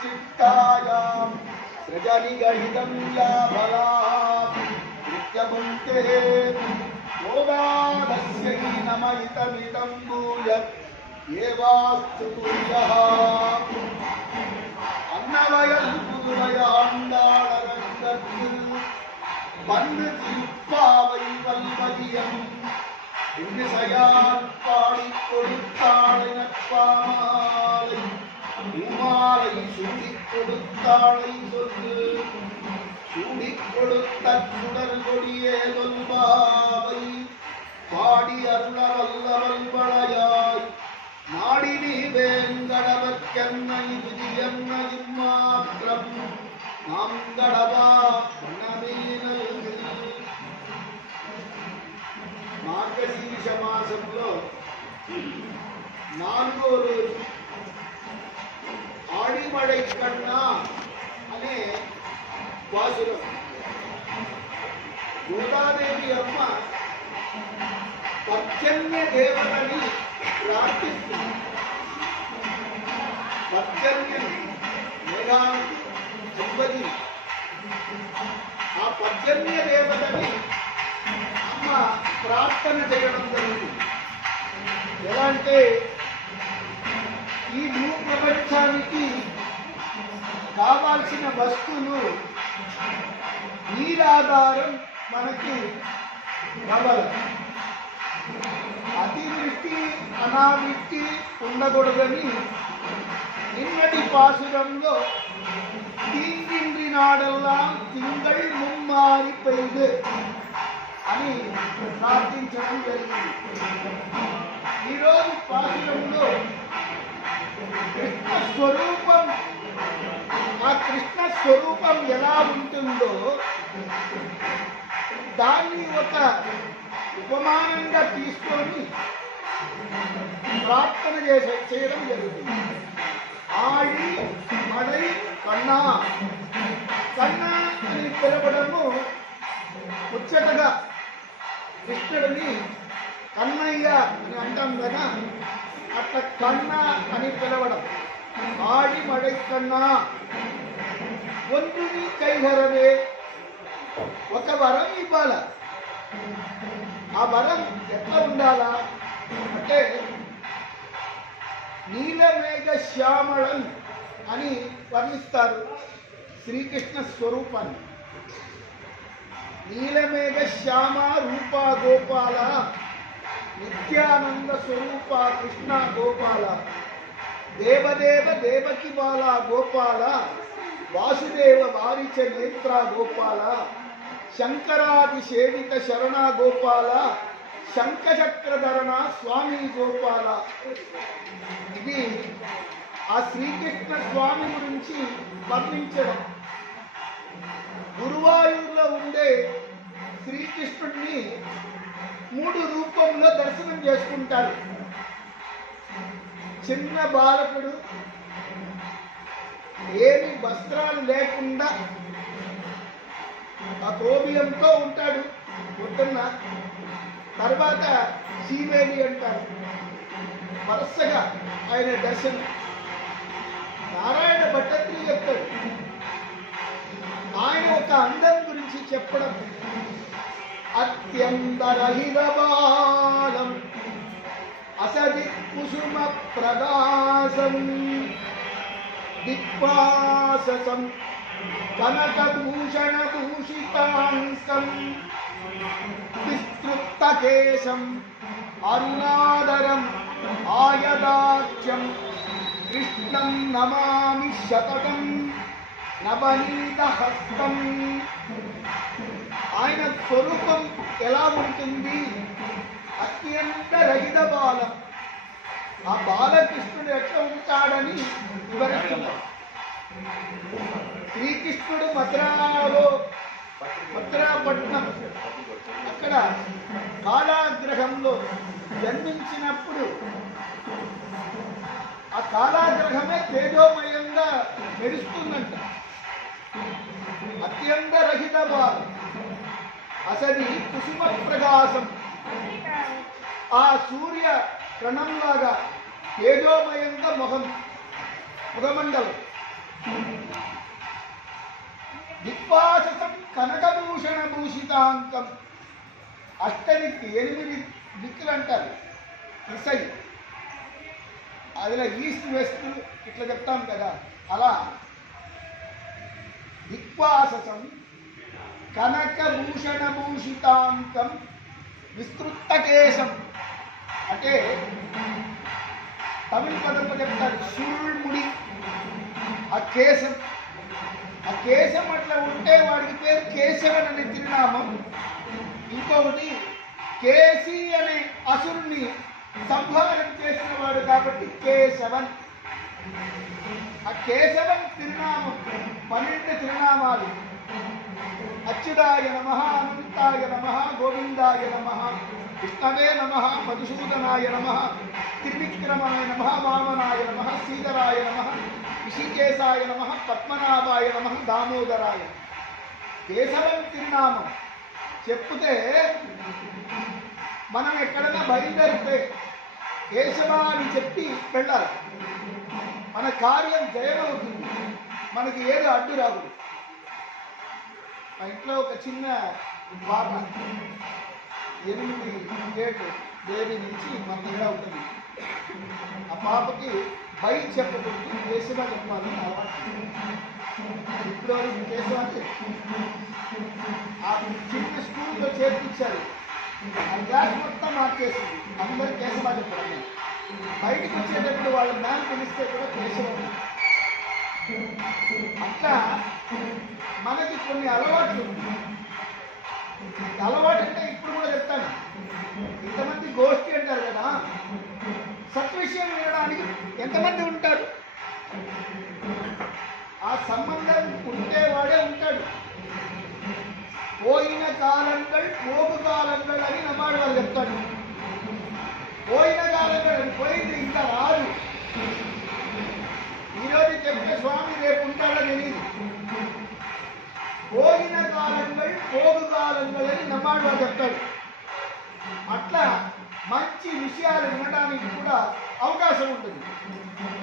चित्तायां सृजनिगहितं लाभलात् नित्यमुक्ते गोदानस्य हीनमहितमिदं भूय एवास्तु तुल्यः அன்னவயல் புதுவய ஆண்டாளரங்கற்கு வந்து திருப்பாவை வல்வதியம் இசையால் பாடிக் கொடுத்தாளை நட்பாமாலை பூமாலை சூடிக் கொடுத்தாளை சொல்லு சூடிக் கொடுத்த சுடர் கொடியே சொல்வாவை பாடி அருள வல்லவல் வளையாய் நாடினி வேங்கடவர்க்கென்னை விதியன்னையும் மாற்றம் நாம் கடவா நவீனல்கு మార్గశీర్ష మాసంలో నాలుగో రోజు ఆడిమడై కన్నా అనే వాసులం గోదాదేవి అమ్మ పర్జన్య దేవతని ప్రార్థిస్తుంది. పర్జన్యం మేఘానికి చెంబది. ఆ పర్జన్య దేవతని అమ్మ ప్రార్థన చేయడం జరుగుతుంది. ఎలా అంటే ఈ భూ ప్రపంచానికి కావాల్సిన వస్తువులు నీరాధారం మనకి కావాలి. అతివృష్టి అనావృష్టి ఉండకూడదని నిన్నటి పాసురంలో తీంగిండి నాడల్లా తింగళ్ ముమ్మారి అని ప్రార్థించడం జరిగింది. ఈరోజు పాసురంలో కృష్ణ స్వరూపం. ఆ కృష్ణ స్వరూపం ఎలా ఉంటుందో దాన్ని ఒక ఉపమానంగా తీసుకొని ప్రార్థన చేసే చేయడం జరుగుతుంది. ఆడి మడై కన్నా. కన్నా అని పిలవడము ముచ్చటగా కృష్ణుడిని కన్నయ్య అని అంటాం కదా. అట్లా కన్న అని పిలవడం. ఆడి మడై కన్నా ఒంటుని కైహరవే ఒక వరం ఇవ్వాల. ఆ వరం ఎట్లా ఉండాలా? అంటే నీలమేఘ శ్యామళం అని వర్ణిస్తారు శ్రీకృష్ణ స్వరూపాన్ని. నీలమేఘ శ్యామ రూప గోపాల నిత్యానంద స్వరూప కృష్ణ గోపాల. దేవదేవ దేవకి బాల గోపాల. వాసుదేవ వారిచ నేత్ర గోపాల. శంకరాది సేవిత శరణ గోపాల. శంఖచక్రధరణ స్వామి గోపాల. ఇది ఆ శ్రీకృష్ణ స్వామి గురించి వర్ణించడం. గురువాయూరులో ఉండే శ్రీకృష్ణుడిని మూడు రూపంలో దర్శనం చేసుకుంటారు చిన్న బాలకుడు ఏమి వస్త్రాలు లేకుండా ఆ కోబియంతో ఉంటాడు. పొద్దున్న తర్వాత శ్రీవేణి అంటారు వరుసగా ఆయన దర్శనం. నారాయణ భట్టత్రి చెప్తాడు. ఆయన ఒక అందం గురించి చెప్పడం. अत्यन्तरहितबालम् असदिक्कुसुमप्रदासम् दिक्पासम् कनकभूषणभूषितांसम् विस्तृप्तकेशम् अरुणादरम् आयदाख्यम् आयदाक्षम् नमामि शतकम् नवनीतहस्तम् ఆయన స్వరూపం ఎలా ఉంటుంది? అత్యంత రహిత బాలం. ఆ బాలకృష్ణుడు ఎట్లా ఉంటాడని వివరిస్తున్నారు శ్రీకృష్ణుడు మద్రాలో మద్రాపట్నం అక్కడ కాలాగ్రహంలో జన్మించినప్పుడు ఆ కాలాగ్రహమే తేజోమయంగా మెరుస్తుందంట. అత్యంత రహిత బాలం. అసలు కుసుమ ప్రకాశం. ఆ సూర్య కణంలాగా తేజోమయంత ముఖం ముఖమండలం. దిక్వాససం కనకభూషణ భూషితాంకం అష్టదిక్కు ఎనిమిది దిక్కులు అంటారు. ఇసై అదిలో ఈస్ట్ వెస్ట్ ఇట్లా చెప్తాం కదా. అలా. దిక్వాససం కనకభూషణ విస్తృత విస్తృతకేశం. అంటే తమిళ పదంలో చెప్తారు సురుముడి ఆ కేశం. ఆ కేశం అట్లా ఉంటే వాడికి పేరు కేశవన్ అనే తిరునామం. ఇంకొకటి కేసి అనే అసురుణ్ణి సంహారం చేసిన వాడు కాబట్టి కేశవన్. ఆ కేశవన్ తిరునామం పన్నెండు తిరునామాలు. అచ్యుతాయ నమ అనంతాయ నమ గోవిందాయ నమ విష్ణవే నమ మధుసూదనాయ నమ త్రివిక్రమాయ నమ వామనాయ నమ శ్రీధరాయ నమ ఋషికేశాయ నమ పద్మనాభాయ నమ దామోదరాయ కేశవం తిరునామం చెప్తే మనం ఎక్కడైనా బయలుదేరితే కేశవ అని చెప్పి వెళ్ళాలి. మన కార్యం జయమవుతుంది. మనకి ఏది అడ్డు రాదు. మా ఇంట్లో ఒక చిన్న పాప ఎనిమిది గేట్ దేవి నుంచి మందంగా ఉంటుంది? ఆ పాపకి బయట చెప్పకూడదు కేశవ చెప్పాలని అలవాటు ఇప్పుడు వరకు కేశవ అంటే ఆ చిన్న స్కూల్లో చేర్పించారు. ఆ క్లాస్ మొత్తం మార్చేసింది. అందరూ కేశవ చెప్పడం బయటకు వచ్చేటప్పుడు వాళ్ళ మ్యామ్ పిలిస్తే కూడా కేశవ అట్లా మనకి కొన్ని అలవాట్లు అలవాటు అంటే ఇప్పుడు కూడా చెప్తాను. ఇంతమంది గోష్ఠి అంటారు కదా సత్విషయం వినడానికి ఎంతమంది ఉంటారు? ఆ సంబంధం ఉంటేవాడే ఉంటాడు. పోయిన కాలంగా పోగు కాలంగా అని నమ్మాడు వాళ్ళు చెప్తాడు పోయిన కాలంగా పోయింది ఇంకా రాదు. ఈరోజు చెప్తే స్వామి రేపు ఉంటాడో తెలియదు. పోయిన కాలంగా పోగు కాలంగా అని నమ్మాడు వాళ్ళు చెప్తాడు. అట్లా మంచి విషయాలు వినడానికి కూడా అవకాశం ఉంటుంది.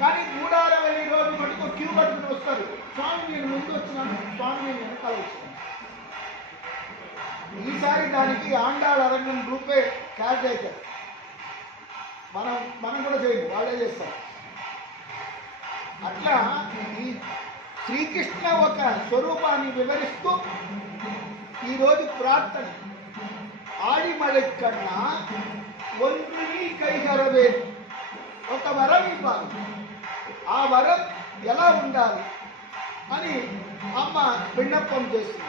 కానీ గూడారం వెళ్ళి రోజు మటుకు క్యూ పట్టుకుని వస్తారు స్వామి నేను ముందు వచ్చినాను. స్వామి నేను వెనకాల వచ్చినాను. ఈసారి దానికి ఆండాళ అరంగం రూపే క్యాచ్ అవుతారు. మనం మనం కూడా చేయము. వాళ్ళే చేస్తారు. అట్లా ఈ శ్రీకృష్ణ ఒక స్వరూపాన్ని వివరిస్తూ ఈరోజు ప్రార్థన ఆడిమడెక్కన్నా ఒంటిని కైగరవే ఒక వరం ఇవ్వాలి ఆ వరం ఎలా ఉండాలి అని అమ్మ విన్నపం చేస్తుంది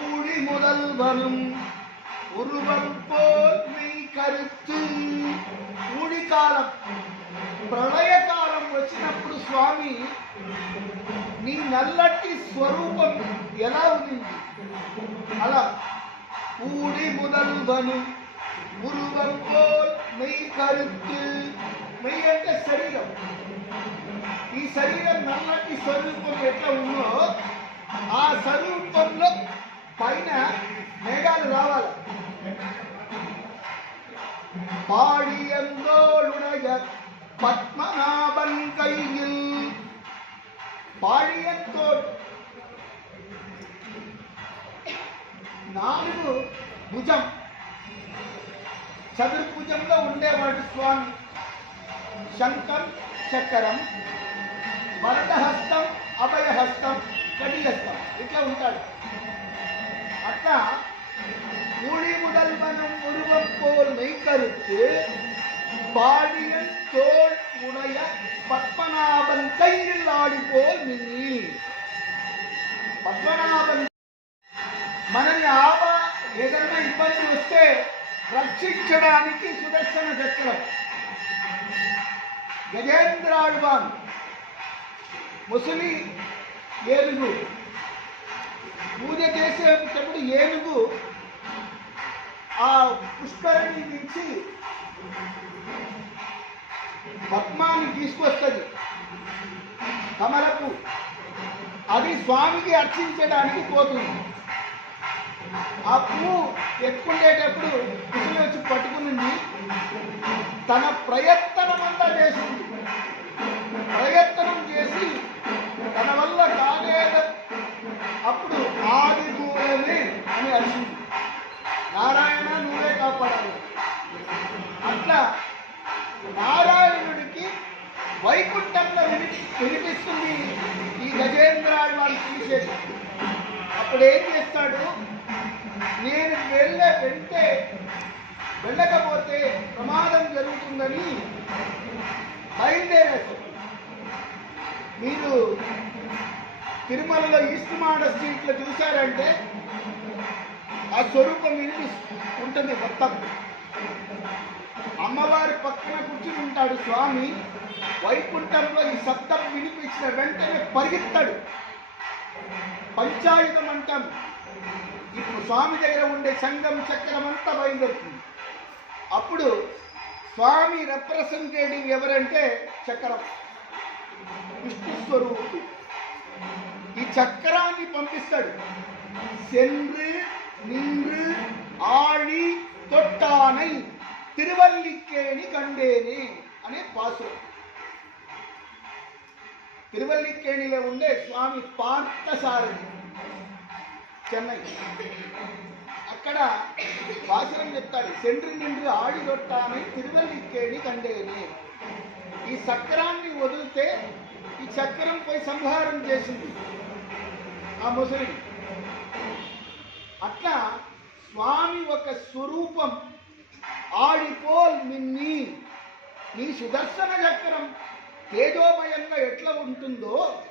ஊழி முதல்வனும் ஒருவன் போல் மெய் కరుత్తు ఊడి కాలం ప్రళయ కాలం వచ్చినప్పుడు స్వామి నీ నల్లటి స్వరూపం ఎలా ఉంది అలా ఊడి முதல்வனு உருவம் போல் மெய் కరుత్తు మెయ్యి అంటే శరీరం ఈ శరీరం నల్లటి స్వరూపం ఎట్లా ఉందో ఆ స్వరూపంలో పైన మేఘాలు రావాలి பாடியந்தோளுடைய பத்மநாபன் கையில் పాడియంతోడు నాలుగు భుజం చతుర్భుజంలో ఉండేవాడు స్వామి శంఖం చక్రం వరదహస్తం అభయహస్తం కడిహస్తం ఇట్లా ఉంటాడు அட்டா ஊழி முதல்வனும் உருவம் போல் மெய்கருத்து பாடியன் தோல் உடைய பத்மநாபன் கையில் ஆடி போல் మిన్ని పద్మనాభన్ మనని ఆప ఏదైనా ఇబ్బంది వస్తే రక్షించడానికి సుదర్శన చక్రం గజేంద్రాళ్వాన్ ముసలి ఏనుగు పూజ చేసేటప్పుడు ఏనుగు ఆ పుష్కరిణి నుంచి పద్మాన్ని తీసుకొస్తుంది. కమలకు అది స్వామికి అర్చించడానికి పోతుంది. ఆ పువ్వు ఎక్కుండేటప్పుడు కుసిలి వచ్చి పట్టుకుని తన ప్రయత్నమంతా చేసింది. నేను వెళ్ళ వెళ్తే వెళ్ళకపోతే ప్రమాదం జరుగుతుందని బయలుదేరారు. మీరు తిరుమలలో ఈస్ట్ మాడ స్ట్రీట్లో చూశారంటే ఆ స్వరూపం వినిపి ఉంటుంది మొత్తం. అమ్మవారి పక్కన కూర్చుని ఉంటాడు స్వామి. వైకుంఠంలో ఈ శబ్దం వినిపించిన వెంటనే పరిగెత్తాడు. పంచాయుధం అంటాం స్వామి దగ్గర ఉండే సంఘం చక్రం అంతా బయలుదేరుతుంది. అప్పుడు స్వామి రిప్రజెంటేటివ్ ఎవరంటే చక్రం. విష్ణు స్వరూపుడు. ఈ చక్రాన్ని పంపిస్తాడు. సెన్రు నింద్రు ఆడి తొట్టానై తిరువల్లిక్కేని కండేని అనే పాసు తిరువల్లిక్కేణిలో ఉండే స్వామి పార్థసారథి. చెన్నై. అక్కడ పాసురం చెప్తాడు సెండ్రి నిండ్రి ఆడి దొట్టాని తిరువల్లికేణి కండేని. ఈ చక్రాన్ని వదిలితే ఈ చక్రం పోయి సంహారం చేసింది. ఆ ముసలిని. అట్లా స్వామి ఒక స్వరూపం. ఆడిపోల్ మిన్ని నీ సుదర్శన చక్రం తేజోమయంగా ఎట్లా ఉంటుందో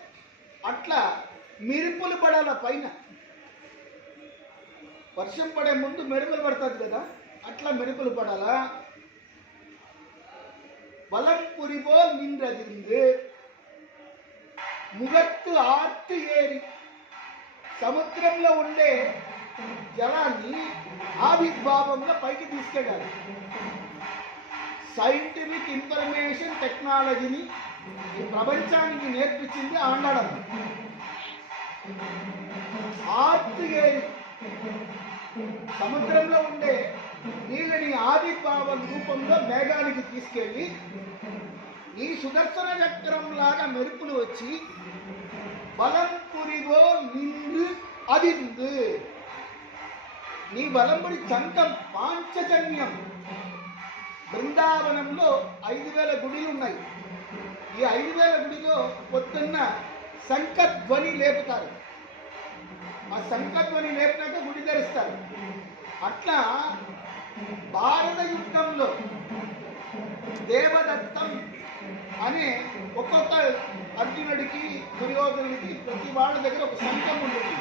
అట్లా మిరుపులు పడాల పైన. వర్షం పడే ముందు మెరుపులు పడుతుంది కదా అట్లా మెరుపులు పడాలా வலம் புரிபோல் நின்றதிருந்து ముగత్తు ఆర్తి ఏరి సముద్రంలో ఉండే జలాన్ని ఆవిర్భావంలో పైకి తీసుకెళ్ళాలి సైంటిఫిక్ ఇన్ఫర్మేషన్ టెక్నాలజీని ఈ ప్రపంచానికి నేర్పించింది ఆండడం ఆర్తి ఏరి సముద్రంలో ఉండే నీళ్ళని ఆవిర్భావం రూపంలో మేఘానికి తీసుకెళ్ళి ఈ సుదర్శన చక్రం లాగా మెరుపులు వచ్చి బలం పురిగో నిండు అదిందు. నీ బలంపుడి చంకం పాంచజన్యం. బృందావనంలో ఐదు వేల గుడిలు ఉన్నాయి ఈ ఐదు వేల గుడిలో పొద్దున్న శంఖధ్వని లేపుతారు. ఆ సంకల్పని లేపినాక గుడి తెరుస్తారు. అట్లా భారత యుద్ధంలో దేవదత్తం అనే ఒక్కొక్క అర్జునుడికి దుర్యోధనుడికి ప్రతి వాళ్ళ దగ్గర ఒక సంఘం ఉంటుంది.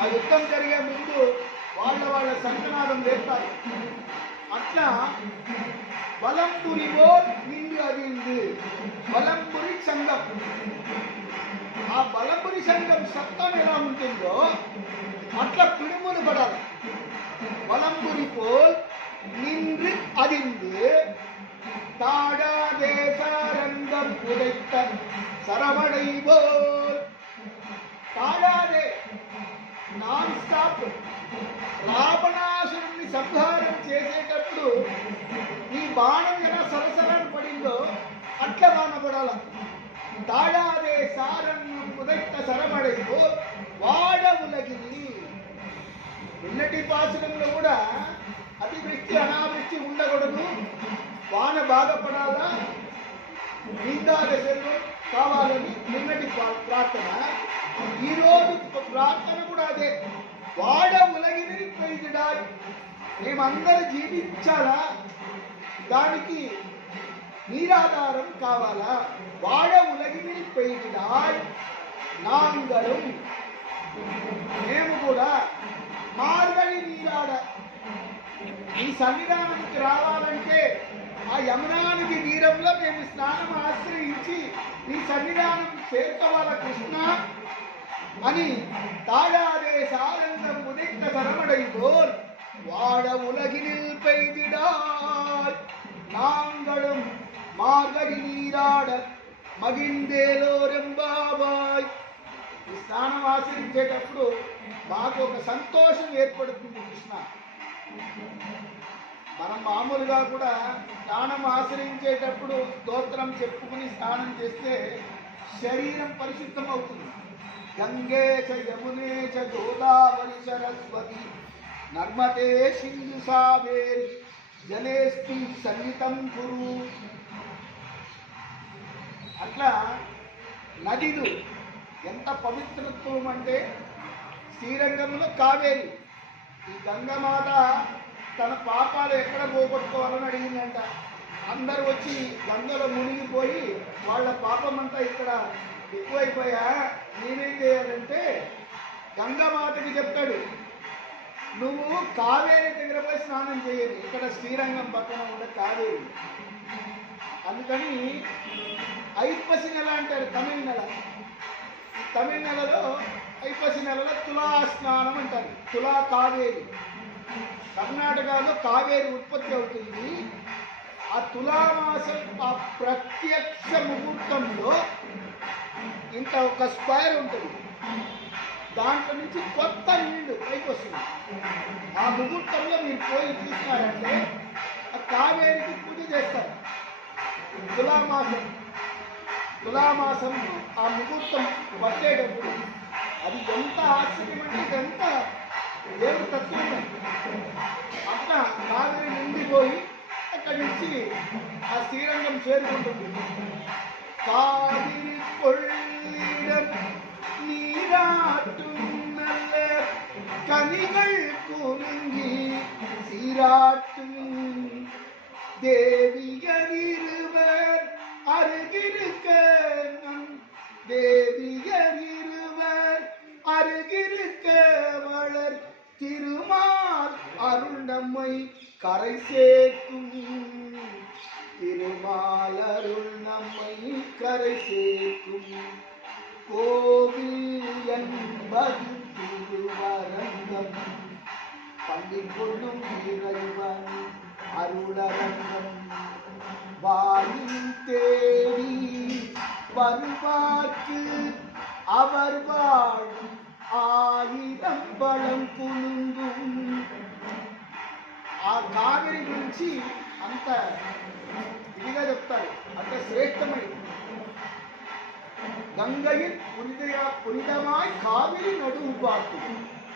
ఆ యుద్ధం జరిగే ముందు వాళ్ళ వాళ్ళ సంకనాదం లేపారు అట్లా బలంపురిలో నిండి అదింది. బలంపురి సంఘం ఆ బలంపురి సంఘం సత్తం ఎలా ఉంటుందో అట్లా పిడుములు పడాలి பலம்புரி போல் நின்று அதிர்ந்து தாடாதே சாரங்கம் புதைத்த சரவடை போல் తాడాదే నాన్ స్టాప్ రావణాసురుణ్ణి సంహారం చేసేటప్పుడు ఈ బాణం ఎలా సరసరని పడిందో అట్లా బాణ పడాల తాడాదే సారణ్యం పుదైత సరమడైపో వాడ ఉలగిని నిన్నటి పాసురంలో కూడా అతివృష్టి అనావృష్టి ఉండకూడదు వాన బాగా పడాలా నిందా దశలో కావాలని నిన్నటి ప్రా- ప్రార్థన ఈరోజు ప్రార్థన కూడా అదే వాడ ఉలగిని పెయిడా మేమందరూ జీవించాలా దానికి నీరాధారం కావాలా? வாழ ఉలగిని పెయిడాయ్ நாங்களும் మేము కూడా మార్గడి నీరాడ. ఈ సన్నిధానానికి రావాలంటే ఆ యమునానికి తీరంలో మేము స్నానం ఆశ్రయించి ఈ సన్నిధానం చేరుకోవాల కృష్ణ అని తాడాదే సారంగం ఉదిక్త సరమడై వాడ ఉలగినిల్ మగిందేలోరెంబాబాయ్ ఈ స్నానం ఆచరించేటప్పుడు మాకు ఒక సంతోషం ఏర్పడుతుంది కృష్ణ. మనం మామూలుగా కూడా స్నానం ఆచరించేటప్పుడు స్తోత్రం చెప్పుకుని స్నానం చేస్తే శరీరం పరిశుద్ధం అవుతుంది గంగే చ యమునే చ గోదావరి సరస్వతి నర్మదే సింధు సావేరి జలేస్మిన్ సన్నితం కురు. అట్లా నదిలు ఎంత పవిత్రత్వం అంటే శ్రీరంగంలో కావేరి. ఈ గంగమాత తన పాపాలు ఎక్కడ పోగొట్టుకోవాలని అడిగిందంట. అందరూ వచ్చి గంగలో మునిగిపోయి వాళ్ళ పాపం అంతా ఇక్కడ ఎక్కువైపోయా? నేనేం చేయాలంటే గంగమాతకి చెప్తాడు నువ్వు కావేరి దగ్గర పోయి స్నానం చేయాలి ఇక్కడ శ్రీరంగం పక్కన ఉన్న కావేరి. అందుకని ఐపసి నెల అంటారు తమిళ నెల. తమిళ నెలలో ఐపసి నెలలో తులా స్నానం అంటారు. తులా కావేరి. కర్ణాటకలో కావేరి ఉత్పత్తి అవుతుంది. ఆ తులామాసం ఆ ప్రత్యక్ష ముహూర్తంలో ఇంత ఒక స్క్వేర్ ఉంటుంది. దాంట్లో నుంచి కొత్త నీళ్ళు పైకి వస్తుంది ఆ ముహూర్తంలో మీరు పోయి చూసినారంటే ఆ కావేరికి పూజ చేస్తారు. తులామాసం. తులామాసం ఆ ముహూర్తం వచ్చేటప్పుడు అది ఎంత ఆశ్చర్యం అంటే ఇదంతా దేవుడు తత్వమే అట్లా కావేరి నిండిపోయి అక్కడి నుంచి ఆ శ్రీరంగం చేరుకుంటుంది காவிரி கொள்ளிடம் நீராட்டும் நல்ல கனிகள் குலுங்கி சீராட்டும் தேவியர் இருவர் அருகிருக்க நம் தேவியர் இருவர் அருகிருக்க வளர் திருமால் அருள் நம்மை கரை சேர்க்கும். திருமால் அருள் நம்மை கரை சேர்க்கும். கோவில் என்பது திருவரங்கம். பள்ளி கொள்ளும் இறைவன் அருளரங்கம். வாயில் தேடி வருவார்க்கு அவர் வாழும் ஆயிரம் பழம் குலுங்கும் ఆ కావిరి గురించి అంత ఇదిగా చెప్తారు అంత శ్రేష్టమైనది గంగయిన్ పునిదయ పునిదమాయ్ కావిరి నడువు పాటు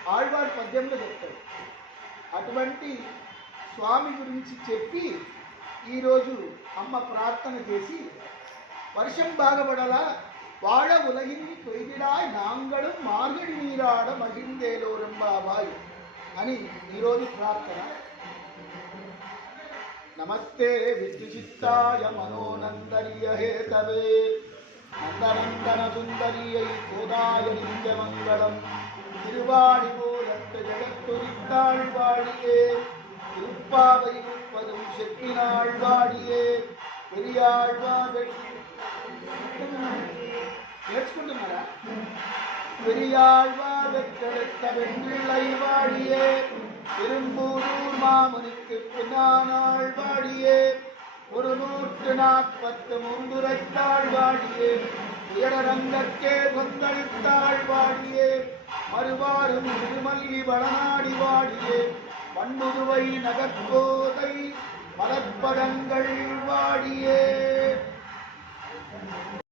ఆళ్వార్ పద్యంలో చెప్తారు అటువంటి స్వామి గురించి చెప్పి ఈరోజు అమ్మ ప్రార్థన చేసి వర్షం బాగపడలా వాడ ఉలగిని కొయ్యిడాయ్ నాంగడు మార్గడి నీరాడ మహిందేలోరం బాబాయ్ అని ఈరోజు ప్రార్థన నమస్తే విద్యుచిత్తాయ మనోనందర్య హేతవే నందనందన సుందరియై కోదాయ నిత్యమంగళం திருவாடி போலத்த ஜகத்துரித்தாள் வாழியே திருப்பாவை முப்பதும் செப்பினாள் வாடியே பெரியாழ்வா నేర్చుకుంటున్నారా பெரியாழ்வா வெற்றெடுத்த வெண்பிள்ளை வாடியே திரும்பூரூர் மாமுனிக்கு பின்னானாள் வாடியே ஒரு நூற்று நாற்பத்து முந்துரைத்தாள் வாடியே உயரரங்கற்கே கொந்தளித்தாள் வாடியே மறுவாரும் திருமல்லி வளநாடி வாடியே பண்புதுவை நகர்கோதை மலர்படங்கள் வாடியே.